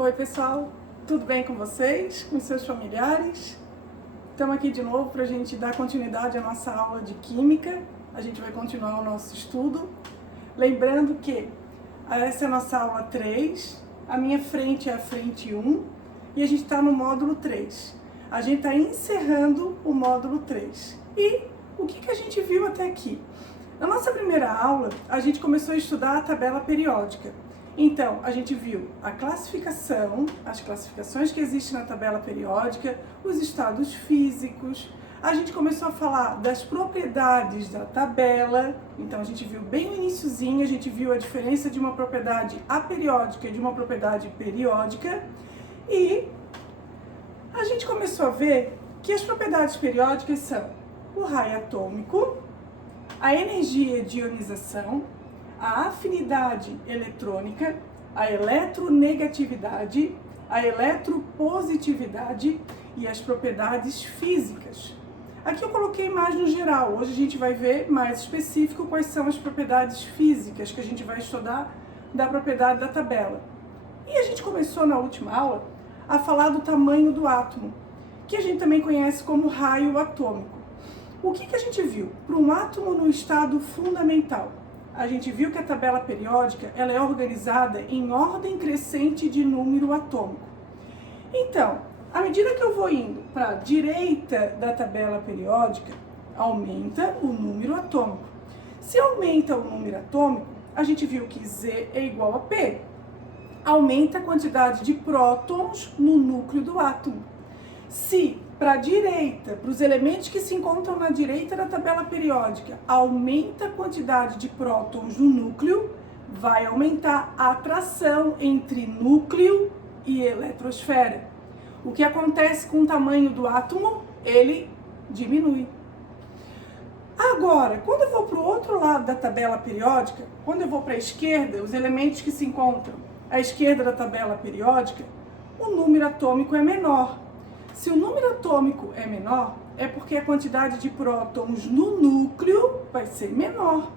Oi pessoal, tudo bem com vocês? Com seus familiares? Estamos aqui de novo para a gente dar continuidade à nossa aula de Química. A gente vai continuar o nosso estudo. Lembrando que essa é a nossa aula 3, a minha frente é a frente 1 e a gente está no módulo 3. A gente está encerrando o módulo 3. E o que a gente viu até aqui? Na nossa primeira aula, a gente começou a estudar a tabela periódica. Então, a gente viu a classificação, as classificações que existem na tabela periódica, os estados físicos, a gente começou a falar das propriedades da tabela, então a gente viu bem no iniciozinho, a gente viu a diferença de uma propriedade aperiódica e de uma propriedade periódica, e a gente começou a ver que as propriedades periódicas são o raio atômico, a energia de ionização, a afinidade eletrônica, a eletronegatividade, a eletropositividade e as propriedades físicas. Aqui eu coloquei mais no geral, hoje a gente vai ver mais específico quais são as propriedades físicas que a gente vai estudar da propriedade da tabela. E a gente começou na última aula a falar do tamanho do átomo, que a gente também conhece como raio atômico. O que a gente viu? Para um átomo no estado fundamental, a gente viu que a tabela periódica ela é organizada em ordem crescente de número atômico. Então, à medida que eu vou indo para a direita da tabela periódica, aumenta o número atômico. Se aumenta o número atômico, a gente viu que Z é igual a P. Aumenta a quantidade de prótons no núcleo do átomo. Se para a direita, para os elementos que se encontram na direita da tabela periódica, aumenta a quantidade de prótons no núcleo, vai aumentar a atração entre núcleo e eletrosfera. O que acontece com o tamanho do átomo? Ele diminui. Agora, quando eu vou para o outro lado da tabela periódica, quando eu vou para a esquerda, os elementos que se encontram à esquerda da tabela periódica, o número atômico é menor. Se o número atômico é menor, é porque a quantidade de prótons no núcleo vai ser menor.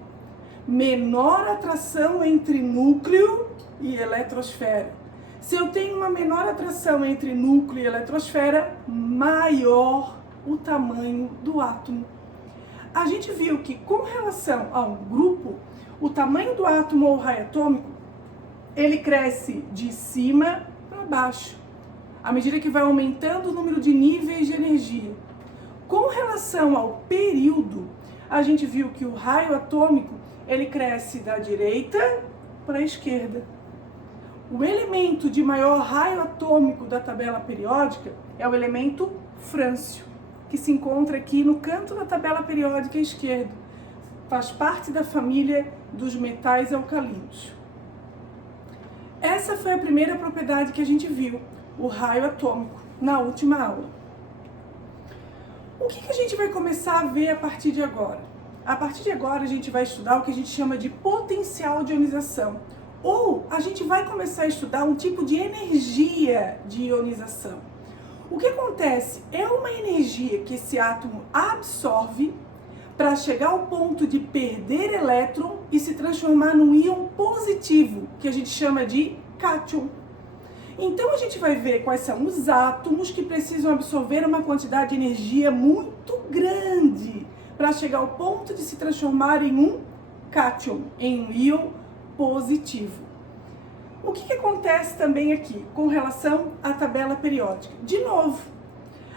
Menor atração entre núcleo e eletrosfera. Se eu tenho uma menor atração entre núcleo e eletrosfera, maior o tamanho do átomo. A gente viu que com relação a um grupo, o tamanho do átomo ou raio atômico, ele cresce de cima para baixo, à medida que vai aumentando o número de níveis de energia. Com relação ao período, a gente viu que o raio atômico, ele cresce da direita para a esquerda. O elemento de maior raio atômico da tabela periódica é o elemento frâncio, que se encontra aqui no canto da tabela periódica esquerda. Faz parte da família dos metais alcalinos. Essa foi a primeira propriedade que a gente viu, o raio atômico, na última aula. O que a gente vai começar a ver a partir de agora? A partir de agora a gente vai estudar o que a gente chama de potencial de ionização, ou a gente vai começar a estudar um tipo de energia de ionização. O que acontece? É uma energia que esse átomo absorve para chegar ao ponto de perder elétron e se transformar num íon positivo, que a gente chama de cátion. Então a gente vai ver quais são os átomos que precisam absorver uma quantidade de energia muito grande para chegar ao ponto de se transformar em um cátion, em um íon positivo. O que acontece também aqui com relação à tabela periódica? De novo,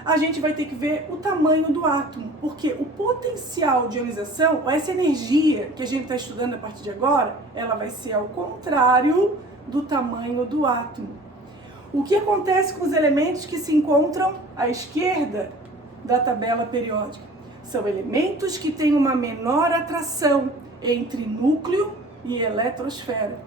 a gente vai ter que ver o tamanho do átomo, porque o potencial de ionização, ou essa energia que a gente está estudando a partir de agora, ela vai ser ao contrário do tamanho do átomo. O que acontece com os elementos que se encontram à esquerda da tabela periódica? São elementos que têm uma menor atração entre núcleo e eletrosfera.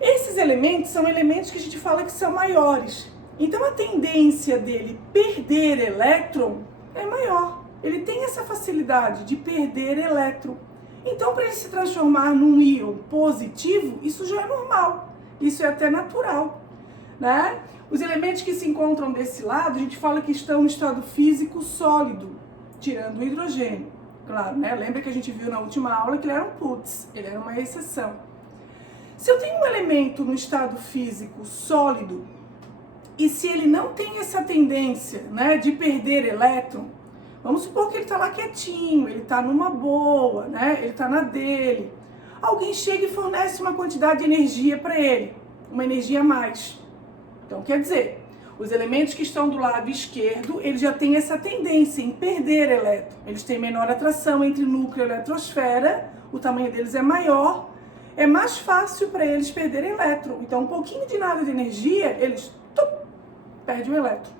Esses elementos são elementos que a gente fala que são maiores. Então a tendência dele perder elétron é maior. Ele tem essa facilidade de perder elétron. Então para ele se transformar num íon positivo, isso já é normal. Isso é até natural. Né? Os elementos que se encontram desse lado, a gente fala que estão no estado físico sólido, tirando o hidrogênio. Claro, né? Lembra que a gente viu na última aula que ele era um putz, ele era uma exceção. Se eu tenho um elemento no estado físico sólido E se ele não tem essa tendência, né, de perder elétron, vamos supor que ele está lá quietinho, ele está numa boa, né, ele está na dele. Alguém chega e fornece uma quantidade de energia para ele, uma energia a mais. Então, quer dizer, os elementos que estão do lado esquerdo, eles já têm essa tendência em perder elétron. Eles têm menor atração entre núcleo e eletrosfera, o tamanho deles é maior, é mais fácil para eles perderem elétron. Então, um pouquinho de nada de energia, eles perdem o elétron.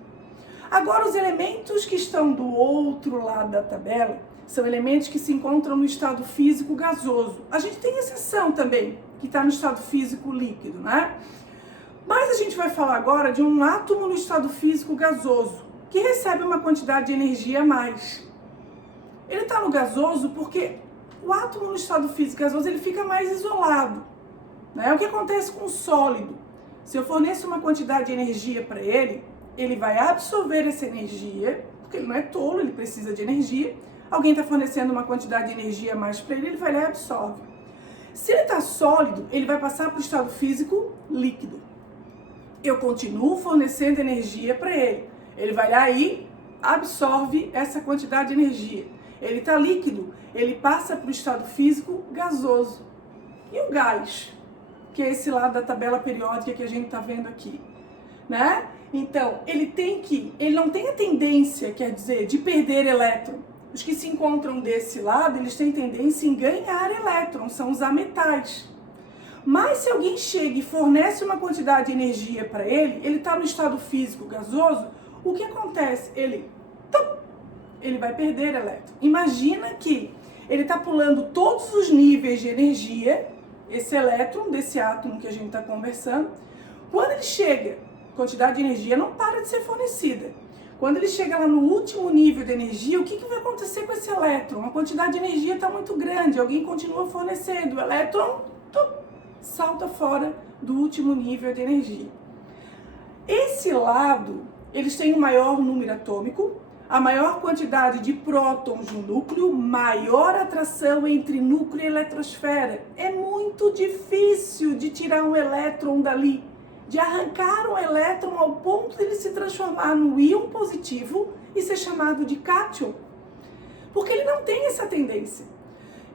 Agora, os elementos que estão do outro lado da tabela são elementos que se encontram no estado físico gasoso. A gente tem exceção também, que está no estado físico líquido, né? Mas a gente vai falar agora de um átomo no estado físico gasoso, que recebe uma quantidade de energia a mais. Ele está no gasoso porque o átomo no estado físico gasoso ele fica mais isolado, né? O que acontece com o sólido? Se eu forneço uma quantidade de energia para ele, ele vai absorver essa energia, porque ele não é tolo, ele precisa de energia. Alguém está fornecendo uma quantidade de energia a mais para ele, ele vai lá e absorve. Se ele está sólido, ele vai passar para o estado físico líquido. Eu continuo fornecendo energia para ele. Ele vai lá e absorve essa quantidade de energia. Ele está líquido, ele passa para o estado físico gasoso. E o gás, que é esse lado da tabela periódica que a gente está vendo aqui, né? Então, ele não tem a tendência, quer dizer, de perder elétron. Os que se encontram desse lado, eles têm tendência em ganhar elétrons, são os ametais. Mas se alguém chega e fornece uma quantidade de energia para ele está no estado físico gasoso, o que acontece? Ele vai perder elétron. Imagina que ele está pulando todos os níveis de energia, esse elétron desse átomo que a gente está conversando. Quando ele chega, a quantidade de energia não para de ser fornecida. Quando ele chega lá no último nível de energia, o que vai acontecer com esse elétron? A quantidade de energia está muito grande, alguém continua fornecendo, o elétron salta fora do último nível de energia. Esse lado, eles têm um maior número atômico, a maior quantidade de prótons no núcleo, maior atração entre núcleo e eletrosfera. É muito difícil de tirar um elétron dali, de arrancar um elétron ao ponto de ele se transformar no íon positivo e ser chamado de cátion, porque ele não tem essa tendência.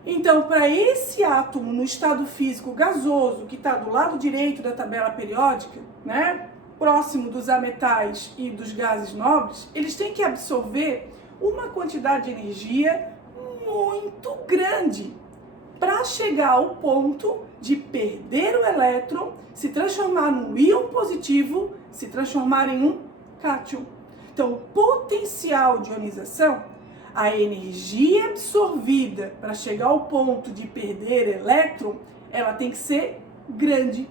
Então, para esse átomo no estado físico gasoso, que está do lado direito da tabela periódica, né, próximo dos ametais e dos gases nobres, eles têm que absorver uma quantidade de energia muito grande para chegar ao ponto de perder o elétron, se transformar num íon positivo, se transformar em um cátion. Então, o potencial de ionização, a energia absorvida para chegar ao ponto de perder elétron, ela tem que ser grande,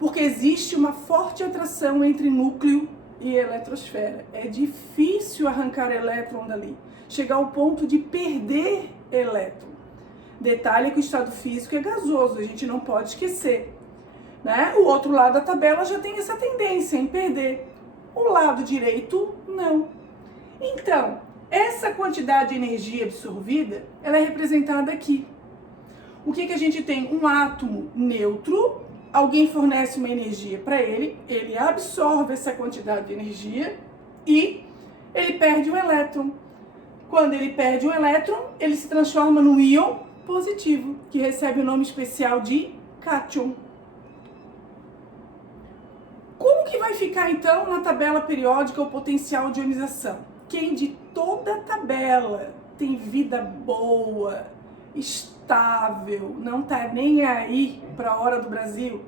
porque existe uma forte atração entre núcleo e eletrosfera. É difícil arrancar elétron dali, chegar ao ponto de perder elétron. Detalhe que o estado físico é gasoso, a gente não pode esquecer, né? O outro lado da tabela já tem essa tendência em perder, o lado direito não. Então, essa quantidade de energia absorvida, ela é representada aqui. O que a gente tem? Um átomo neutro, alguém fornece uma energia para ele, ele absorve essa quantidade de energia e ele perde um elétron. Quando ele perde um elétron, ele se transforma num íon positivo, que recebe o nome especial de cátion. Como que vai ficar então na tabela periódica o potencial de ionização? Quem de toda a tabela tem vida boa, estável, não está nem aí para a hora do Brasil,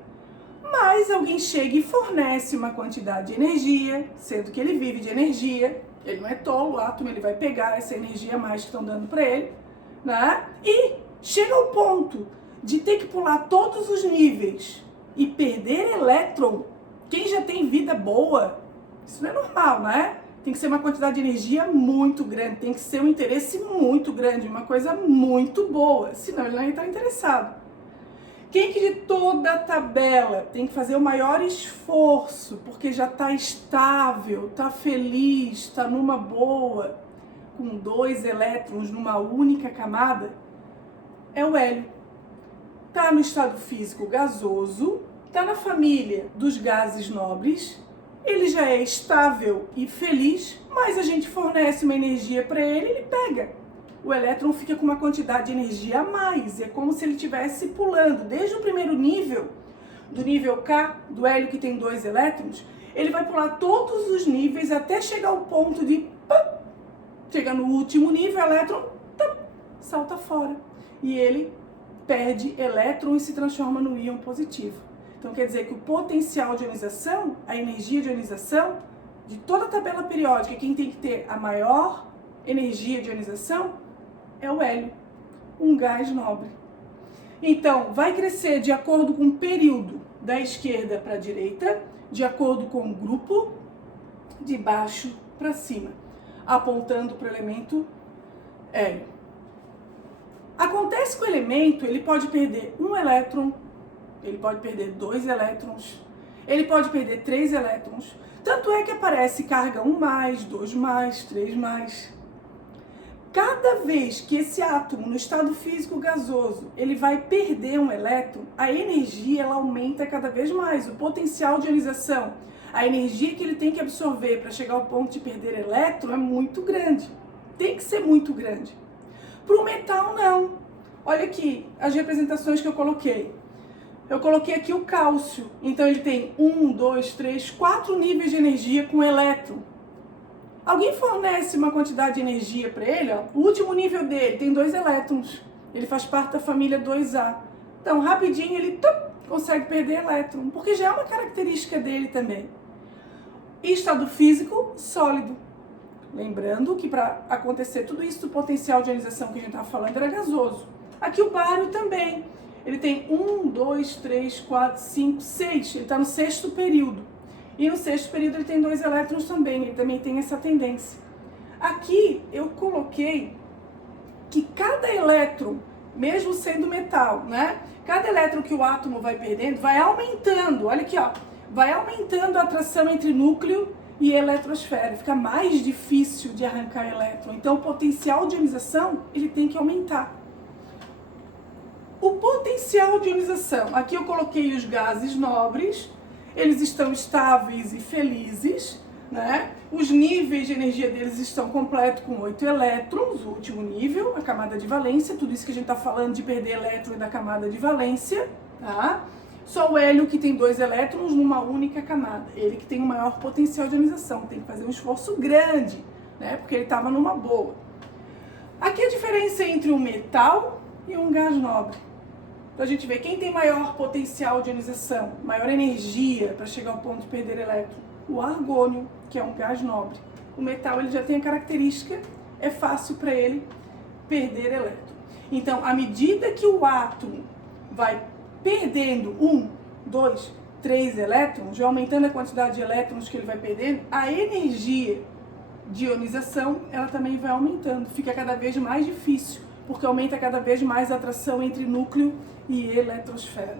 mas alguém chega e fornece uma quantidade de energia, sendo que ele vive de energia, ele não é tolo, o átomo ele vai pegar essa energia a mais que estão dando para ele, né? E chega ao ponto de ter que pular todos os níveis e perder elétron. Quem já tem vida boa, isso não é normal, né? Tem que ser uma quantidade de energia muito grande, tem que ser um interesse muito grande, uma coisa muito boa, senão ele não está interessado. Quem que de toda a tabela tem que fazer o maior esforço, porque já está estável, está feliz, está numa boa, com 2 elétrons numa única camada, é o hélio. Está no estado físico gasoso, está na família dos gases nobres, ele já é estável e feliz, mas a gente fornece uma energia para ele pega. O elétron fica com uma quantidade de energia a mais, é como se ele estivesse pulando desde o primeiro nível, do nível K, do hélio que tem 2 elétrons, ele vai pular todos os níveis até chegar ao ponto de, chega no último nível, o elétron salta fora e ele perde elétron e se transforma no íon positivo. Então quer dizer que o potencial de ionização, a energia de ionização, de toda a tabela periódica, quem tem que ter a maior energia de ionização é o hélio, um gás nobre. Então, vai crescer de acordo com o período, da esquerda para a direita, de acordo com o grupo, de baixo para cima, apontando para o elemento hélio. Acontece que o elemento, ele pode perder um elétron, ele pode perder 2 elétrons, ele pode perder 3 elétrons, tanto é que aparece carga 1+, 2+, 3+. Cada vez que esse átomo, no estado físico gasoso, ele vai perder um elétron, a energia ela aumenta cada vez mais, o potencial de ionização, a energia que ele tem que absorver para chegar ao ponto de perder elétron é muito grande, tem que ser muito grande. Para o metal, não. Olha aqui as representações que eu coloquei. Eu coloquei aqui o cálcio, então ele tem 1, 2, 3, 4 níveis de energia com elétron. Alguém fornece uma quantidade de energia para ele, ó, o último nível dele tem 2 elétrons, ele faz parte da família 2A. Então, rapidinho ele consegue perder elétron, porque já é uma característica dele também. E estado físico, sólido. Lembrando que para acontecer tudo isso, o potencial de ionização que a gente estava falando era gasoso. Aqui o bário também. Ele tem 1, 2, 3, 4, 5, 6. Ele está no 6º período. E no 6º período ele tem 2 elétrons também. Ele também tem essa tendência. Aqui eu coloquei que cada elétron, mesmo sendo metal, né? Cada elétron que o átomo vai perdendo, vai aumentando. Olha aqui, ó. Vai aumentando a atração entre núcleo e eletrosfera. Fica mais difícil de arrancar elétron. Então o potencial de ionização, ele tem que aumentar. O potencial de ionização, aqui eu coloquei os gases nobres, eles estão estáveis e felizes, né? Os níveis de energia deles estão completos com 8 elétrons, o último nível, a camada de valência, tudo isso que a gente está falando de perder elétron e da camada de valência, tá? Só o hélio que tem 2 elétrons numa única camada, ele que tem o maior potencial de ionização, tem que fazer um esforço grande, né? Porque ele estava numa boa. Aqui a diferença entre um metal e um gás nobre. Então a gente vê quem tem maior potencial de ionização, maior energia para chegar ao ponto de perder elétron. O argônio, que é um gás nobre. O metal ele já tem a característica, é fácil para ele perder elétron. Então, à medida que o átomo vai perdendo 1, 2, 3 elétrons, já aumentando a quantidade de elétrons que ele vai perdendo, a energia de ionização ela também vai aumentando, fica cada vez mais difícil, porque aumenta cada vez mais a atração entre núcleo e eletrosfera.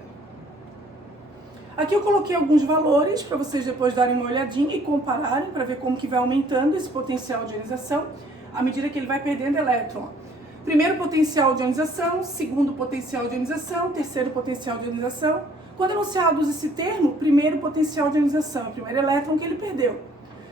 Aqui eu coloquei alguns valores para vocês depois darem uma olhadinha e compararem para ver como que vai aumentando esse potencial de ionização à medida que ele vai perdendo elétron. Primeiro potencial de ionização, segundo potencial de ionização, terceiro potencial de ionização. Quando anunciados esse termo, primeiro potencial de ionização, o primeiro elétron que ele perdeu.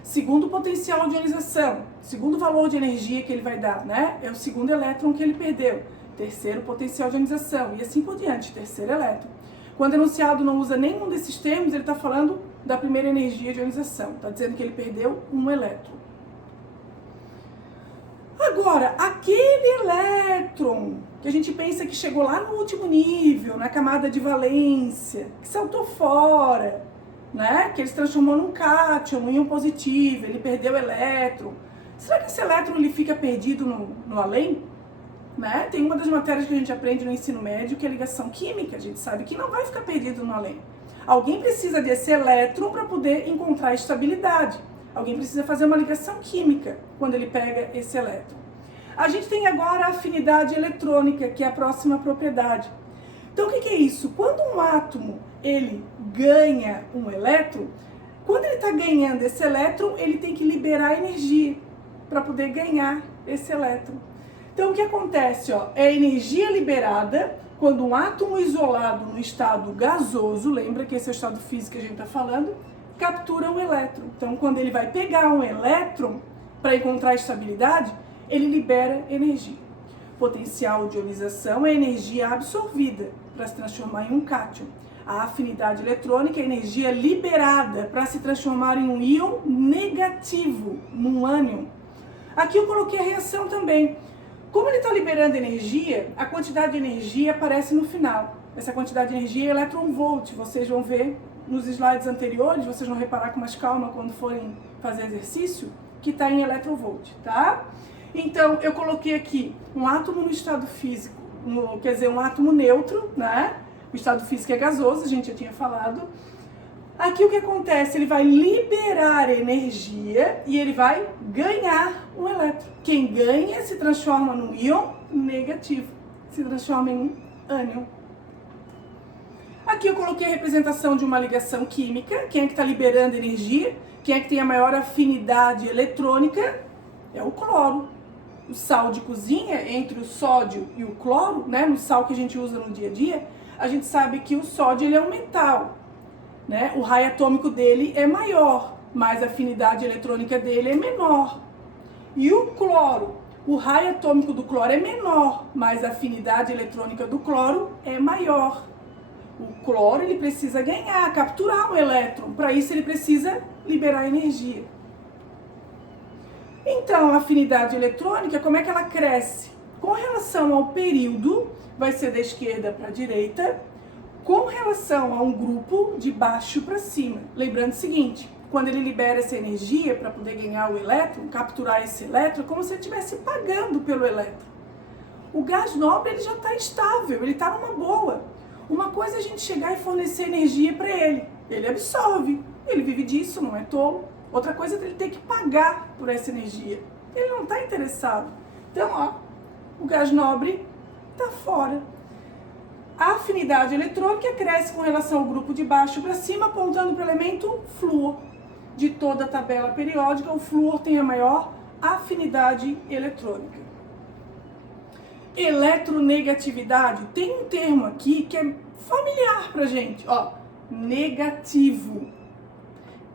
Segundo potencial de ionização, segundo valor de energia que ele vai dar, né? É o segundo elétron que ele perdeu. Terceiro potencial de ionização e assim por diante, terceiro elétron. Quando enunciado não usa nenhum desses termos, ele está falando da primeira energia de ionização. Está dizendo que ele perdeu um elétron. Agora, aquele elétron que a gente pensa que chegou lá no último nível, na camada de valência, que saltou fora, né? Que ele se transformou num cátion, num íon positivo, ele perdeu o elétron. Será que esse elétron ele fica perdido no além? Né? Tem uma das matérias que a gente aprende no ensino médio que é ligação química, a gente sabe que não vai ficar perdido no além. Alguém precisa desse elétron para poder encontrar estabilidade. Alguém precisa fazer uma ligação química quando ele pega esse elétron. A gente tem agora a afinidade eletrônica, que é a próxima propriedade. Então o que é isso? Quando um átomo ele ganha um elétron, quando ele está ganhando esse elétron, ele tem que liberar energia para poder ganhar esse elétron. Então, o que acontece? Ó, é a energia liberada quando um átomo isolado no estado gasoso, lembra que esse é o estado físico que a gente está falando, captura um elétron. Então, quando ele vai pegar um elétron para encontrar estabilidade, ele libera energia. Potencial de ionização é a energia absorvida para se transformar em um cátion. A afinidade eletrônica é a energia liberada para se transformar em um íon negativo, num ânion. Aqui eu coloquei a reação também. Como ele está liberando energia, a quantidade de energia aparece no final. Essa quantidade de energia é electron-volt. Vocês vão ver nos slides anteriores, vocês vão reparar com mais calma quando forem fazer exercício, que está em electron-volt, tá? Então, eu coloquei aqui um átomo no estado físico, quer dizer, um átomo neutro, né? O estado físico é gasoso, a gente já tinha falado. Aqui o que acontece? Ele vai liberar energia e ele vai ganhar um elétron. Quem ganha se transforma num íon negativo, se transforma em um ânion. Aqui eu coloquei a representação de uma ligação química. Quem é que está liberando energia? Quem é que tem a maior afinidade eletrônica? É o cloro. O sal de cozinha, entre o sódio e o cloro, né? No sal que a gente usa no dia a dia, a gente sabe que o sódio ele é um metal, né? O raio atômico dele é maior, mas a afinidade eletrônica dele é menor. E o cloro, o raio atômico do cloro é menor, mas a afinidade eletrônica do cloro é maior. O cloro ele precisa ganhar, capturar um elétron, para isso ele precisa liberar energia. Então, a afinidade eletrônica, como é que ela cresce? Com relação ao período, vai ser da esquerda para a direita, com relação a um grupo, de baixo para cima. Lembrando o seguinte, quando ele libera essa energia para poder ganhar o elétron, capturar esse elétron, é como se ele estivesse pagando pelo elétron. O gás nobre ele já está estável, ele está numa boa. Uma coisa é a gente chegar e fornecer energia para ele. Ele absorve, ele vive disso, não é tolo. Outra coisa é ele ter que pagar por essa energia. Ele não está interessado. Então, ó, o gás nobre está fora. A afinidade eletrônica cresce com relação ao grupo de baixo para cima, apontando para o elemento flúor. De toda a tabela periódica, o flúor tem a maior afinidade eletrônica. Eletronegatividade, tem um termo aqui que é familiar pra gente, ó, negativo.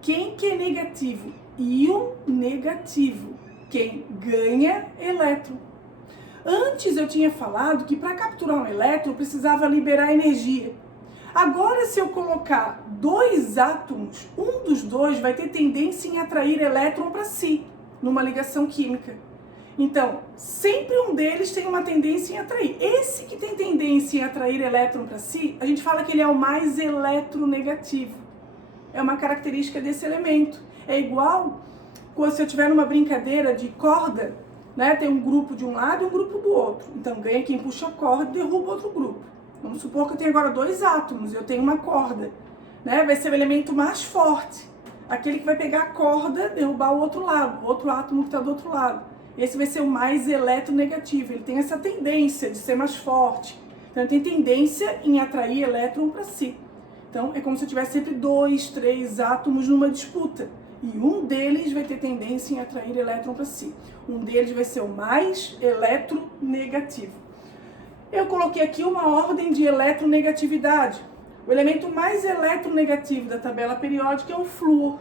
Quem que é negativo? Íon negativo. Quem ganha elétron. Antes eu tinha falado que para capturar um elétron eu precisava liberar energia. Agora, se eu colocar dois átomos, um dos dois vai ter tendência em atrair elétron para si, numa ligação química. Então, sempre um deles tem uma tendência em atrair. Esse que tem tendência em atrair elétron para si, a gente fala que ele é o mais eletronegativo. É uma característica desse elemento. É igual quando se eu tiver numa brincadeira de corda, né? Tem um grupo de um lado e um grupo do outro. Então, ganha quem puxa a corda e derruba outro grupo. Vamos supor que eu tenho agora dois átomos, eu tenho uma corda, né? Vai ser o elemento mais forte. Aquele que vai pegar a corda, derrubar o outro lado, o outro átomo que está do outro lado. Esse vai ser o mais eletronegativo, ele tem essa tendência de ser mais forte. Então, ele tem tendência em atrair elétron para si. Então, é como se eu tivesse sempre 2, 3 átomos numa disputa. E um deles vai ter tendência em atrair elétron para si. Um deles vai ser o mais eletronegativo. Eu coloquei aqui uma ordem de eletronegatividade. O elemento mais eletronegativo da tabela periódica é o flúor.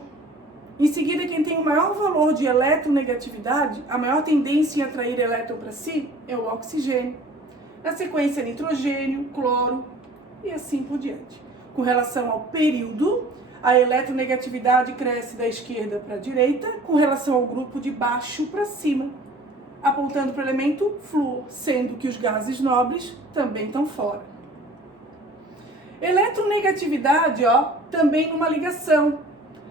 Em seguida, quem tem o maior valor de eletronegatividade, a maior tendência em atrair elétron para si, é o oxigênio. Na sequência, nitrogênio, cloro e assim por diante. Com relação ao período, a eletronegatividade cresce da esquerda para a direita, com relação ao grupo de baixo para cima, apontando para o elemento flúor, sendo que os gases nobres também estão fora. Eletronegatividade, ó, também numa ligação.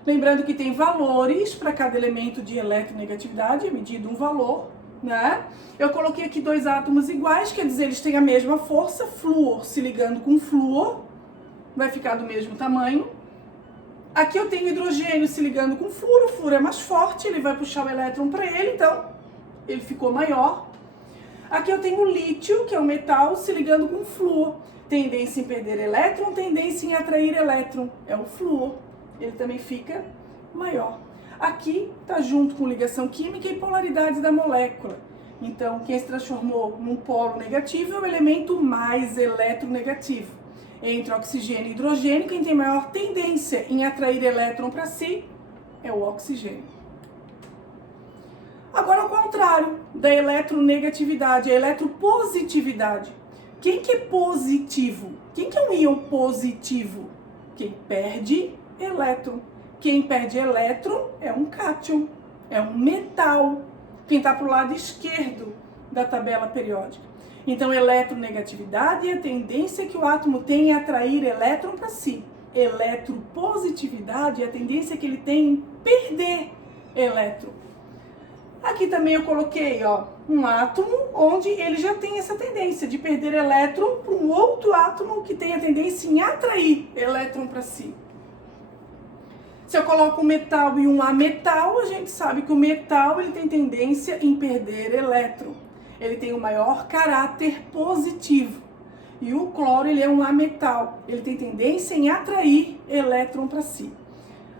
Lembrando que tem valores para cada elemento de eletronegatividade, é medido um valor, né? Eu coloquei aqui dois átomos iguais, quer dizer, eles têm a mesma força, flúor se ligando com flúor, vai ficar do mesmo tamanho. Aqui eu tenho hidrogênio se ligando com flúor, o flúor é mais forte, ele vai puxar o elétron para ele, então ele ficou maior. Aqui eu tenho o lítio, que é um metal, se ligando com flúor, tendência em perder elétron, tendência em atrair elétron, é o flúor. Ele também fica maior. Aqui está junto com ligação química e polaridades da molécula. Então, quem se transformou num polo negativo é o elemento mais eletronegativo. Entre oxigênio e hidrogênio, quem tem maior tendência em atrair elétron para si é o oxigênio. Agora, ao contrário da eletronegatividade, a eletropositividade. Quem que é positivo? Quem que é um íon positivo? Quem perde elétron. Quem perde elétron é um cátion, é um metal. Quem está para o lado esquerdo da tabela periódica. Então, eletronegatividade é a tendência que o átomo tem em atrair elétron para si. Eletropositividade é a tendência que ele tem em perder elétron. Aqui também eu coloquei um átomo onde ele já tem essa tendência de perder elétron para um outro átomo que tem a tendência em atrair elétron para si. Se eu coloco um metal e um ametal, a gente sabe que o metal ele tem tendência em perder elétron. Ele tem o maior caráter positivo. E o cloro ele é um ametal. Ele tem tendência em atrair elétron para si.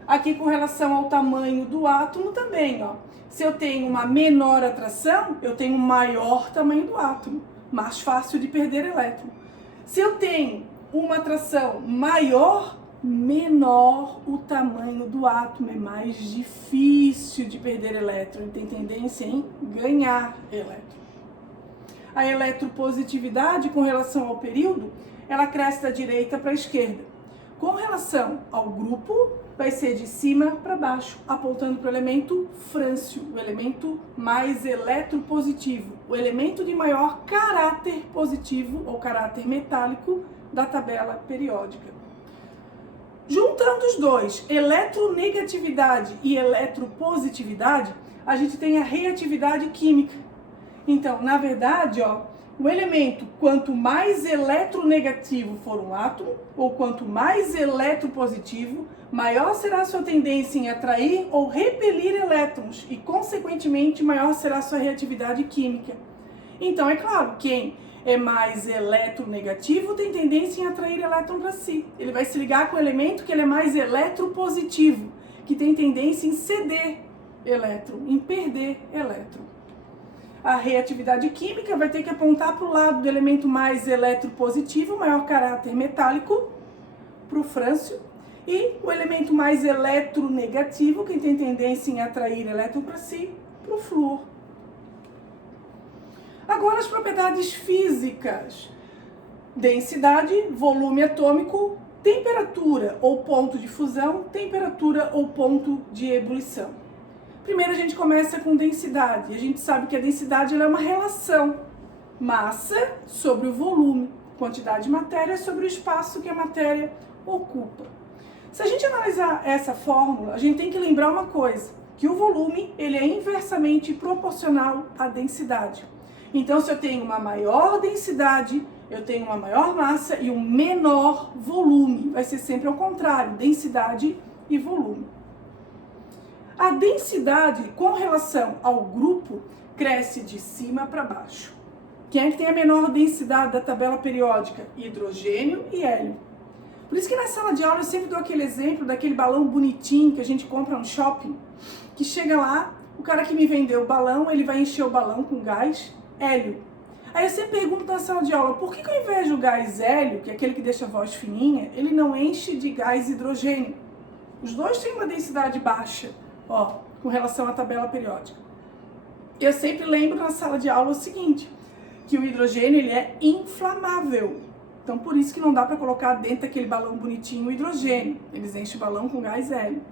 Aqui com relação ao tamanho do átomo também, Se eu tenho uma menor atração, eu tenho um maior tamanho do átomo. Mais fácil de perder elétron. Se eu tenho uma atração maior, menor o tamanho do átomo, é mais difícil de perder elétron e tem tendência em ganhar elétron. A eletropositividade com relação ao período, ela cresce da direita para a esquerda. Com relação ao grupo, vai ser de cima para baixo, apontando para o elemento frâncio, o elemento mais eletropositivo, o elemento de maior caráter positivo ou caráter metálico da tabela periódica. Juntando os dois, eletronegatividade e eletropositividade, a gente tem a reatividade química. Então, na verdade, o elemento, quanto mais eletronegativo for um átomo, ou quanto mais eletropositivo, maior será a sua tendência em atrair ou repelir elétrons e, consequentemente, maior será a sua reatividade química. Então, é claro, quem é mais eletronegativo tem tendência em atrair elétron para si. Ele vai se ligar com o elemento que ele é mais eletropositivo, que tem tendência em ceder elétron, em perder elétron. A reatividade química vai ter que apontar para o lado do elemento mais eletropositivo, maior caráter metálico, para o frâncio, e o elemento mais eletronegativo, que tem tendência em atrair elétron para si, para o flúor. Agora as propriedades físicas. Densidade, volume atômico, temperatura ou ponto de fusão, temperatura ou ponto de ebulição. Primeiro a gente começa com densidade. A gente sabe que a densidade ela é uma relação. Massa sobre o volume, quantidade de matéria sobre o espaço que a matéria ocupa. Se a gente analisar essa fórmula, a gente tem que lembrar uma coisa, que o volume ele é inversamente proporcional à densidade. Então, se eu tenho uma maior densidade, eu tenho uma maior massa e um menor volume. Vai ser sempre ao contrário, densidade e volume. A densidade com relação ao grupo cresce de cima para baixo. Quem é que tem a menor densidade da tabela periódica? Hidrogênio e hélio. Por isso que na sala de aula eu sempre dou aquele exemplo daquele balão bonitinho que a gente compra no shopping, que chega lá, o cara que me vendeu o balão, ele vai encher o balão com gás hélio. Aí eu sempre pergunto na sala de aula, por que ao invés do gás hélio, que é aquele que deixa a voz fininha, ele não enche de gás hidrogênio? Os dois têm uma densidade baixa, com relação à tabela periódica. Eu sempre lembro na sala de aula o seguinte, que o hidrogênio ele é inflamável. Então por isso que não dá para colocar dentro daquele balão bonitinho o hidrogênio. Eles enchem o balão com gás hélio,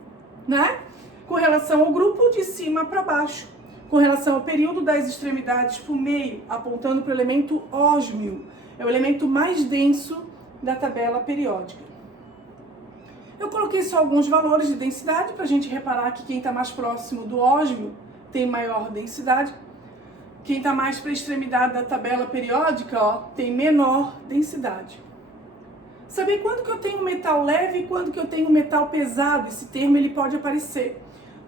né? Com relação ao grupo, de cima para baixo. Com relação ao período, das extremidades para o meio, apontando para o elemento ósmio. É o elemento mais denso da tabela periódica. Eu coloquei só alguns valores de densidade para a gente reparar que quem está mais próximo do ósmio tem maior densidade. Quem está mais para a extremidade da tabela periódica, tem menor densidade. Saber quando que eu tenho metal leve e quando que eu tenho metal pesado? Esse termo ele pode aparecer.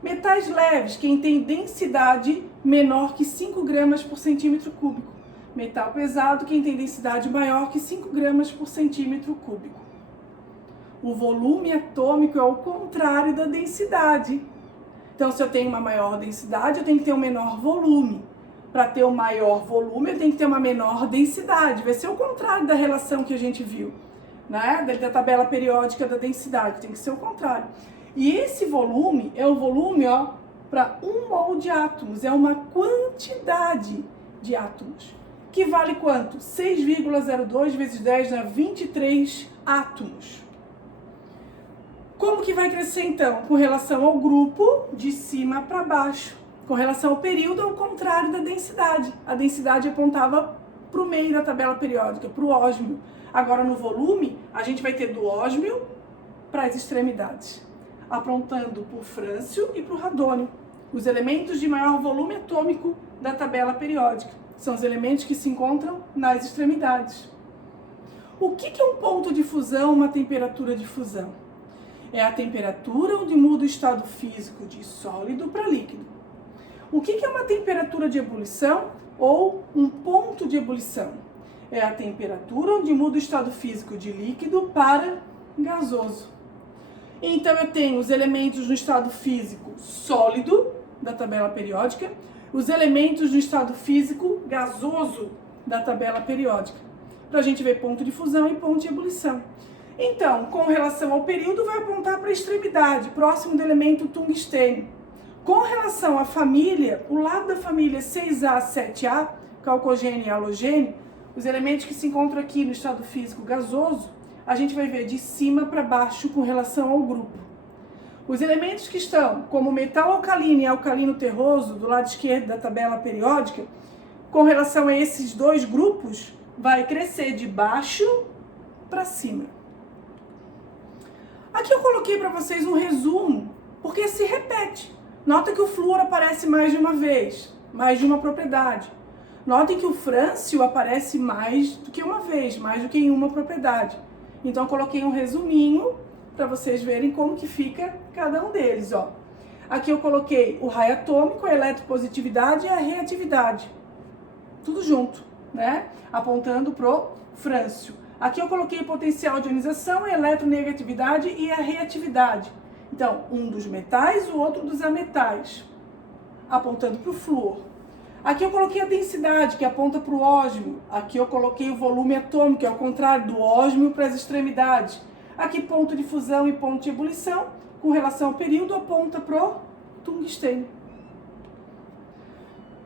Metais leves, quem tem densidade menor que 5 gramas por centímetro cúbico. Metal pesado, quem tem densidade maior que 5 gramas por centímetro cúbico. O volume atômico é o contrário da densidade. Então, se eu tenho uma maior densidade, eu tenho que ter um menor volume. Para ter um maior volume, eu tenho que ter uma menor densidade. Vai ser o contrário da relação que a gente viu. né, da tabela periódica da densidade, tem que ser o contrário. E esse volume é o volume, ó, para 1 mol de átomos, é uma quantidade de átomos, que vale quanto? 6,02 vezes 10 na 23 átomos. Como que vai crescer então? Com relação ao grupo, de cima para baixo. Com relação ao período, ao contrário da densidade. A densidade apontava para o meio da tabela periódica, para o ósmio. Agora no volume, a gente vai ter do ósmio para as extremidades, apontando para o frâncio e para o radônio, os elementos de maior volume atômico da tabela periódica. São os elementos que se encontram nas extremidades. O que é um ponto de fusão, uma temperatura de fusão? É a temperatura onde muda o estado físico de sólido para líquido. O que é uma temperatura de ebulição ou um ponto de ebulição? É a temperatura onde muda o estado físico de líquido para gasoso. Então eu tenho os elementos no estado físico sólido da tabela periódica, os elementos no estado físico gasoso da tabela periódica, para a gente ver ponto de fusão e ponto de ebulição. Então, com relação ao período, vai apontar para a extremidade, próximo do elemento tungstênio. Com relação à família, o lado da família 6A, 7A, calcogênio e halogênio, os elementos que se encontram aqui no estado físico gasoso, a gente vai ver de cima para baixo com relação ao grupo. Os elementos que estão como metal alcalino e alcalino terroso, do lado esquerdo da tabela periódica, com relação a esses dois grupos, vai crescer de baixo para cima. Aqui eu coloquei para vocês um resumo, porque se repete. Nota que o flúor aparece mais de uma vez, mais de uma propriedade. Notem que o frâncio aparece mais do que uma vez, mais do que em uma propriedade. Então eu coloquei um resuminho para vocês verem como que fica cada um deles, ó. Aqui eu coloquei o raio atômico, a eletropositividade e a reatividade. Tudo junto, né? Apontando pro frâncio. Aqui eu coloquei o potencial de ionização, a eletronegatividade e a reatividade. Então, um dos metais, o outro dos ametais, apontando para o flúor. Aqui eu coloquei a densidade, que aponta para o ósmio. Aqui eu coloquei o volume atômico, que é o contrário do ósmio para as extremidades. Aqui ponto de fusão e ponto de ebulição, com relação ao período, aponta para o tungstênio.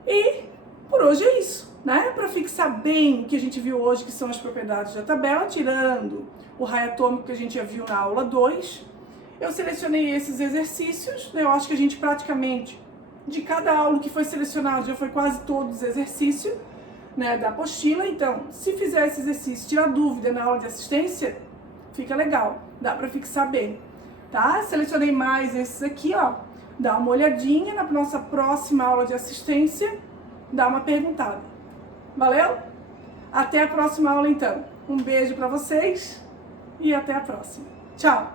E por hoje é isso, né? Para fixar bem o que a gente viu hoje, que são as propriedades da tabela, tirando o raio atômico que a gente já viu na aula 2, eu selecionei esses exercícios, né? Eu acho que a gente praticamente, de cada aula que foi selecionado, já foi quase todos os exercícios, né, da apostila. Então, se fizer esse exercício, tirar dúvida na aula de assistência, fica legal, dá para fixar bem, tá? Selecionei mais esses aqui, ó. Dá uma olhadinha na nossa próxima aula de assistência, dá uma perguntada. Valeu? Até a próxima aula, então. Um beijo para vocês e até a próxima. Tchau!